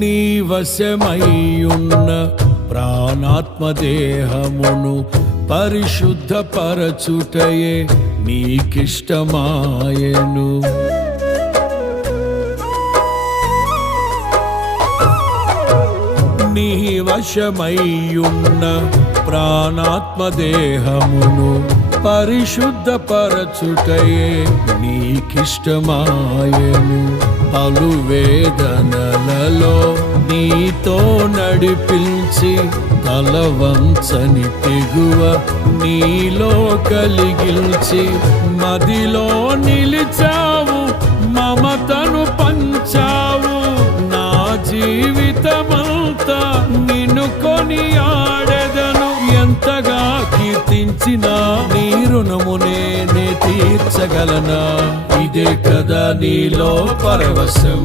నీ వశమయ్యున్న ప్రాణాత్మదేహమును పరిశుద్ధపరచుటయే నీకిష్టమాయెను. నీ వశమయ్యున్న ప్రాణాత్మదేహమును పరిశుద్ధపరచుటయే నీకిష్టమాయెను. పలు వేదనలలో నీతో నడిపించి తలవంచని తెగువ నీలో కలిగిల్చి మదిలో నిలిచావు, మమతను పంచావు. నా జీవితమంతా నిన్ను కొనియాడెదను. ఎంతగా కీర్తించినా నీ రుణము నేనే తీర్చగలనా? ఇదే కదా నీలో పరవశం.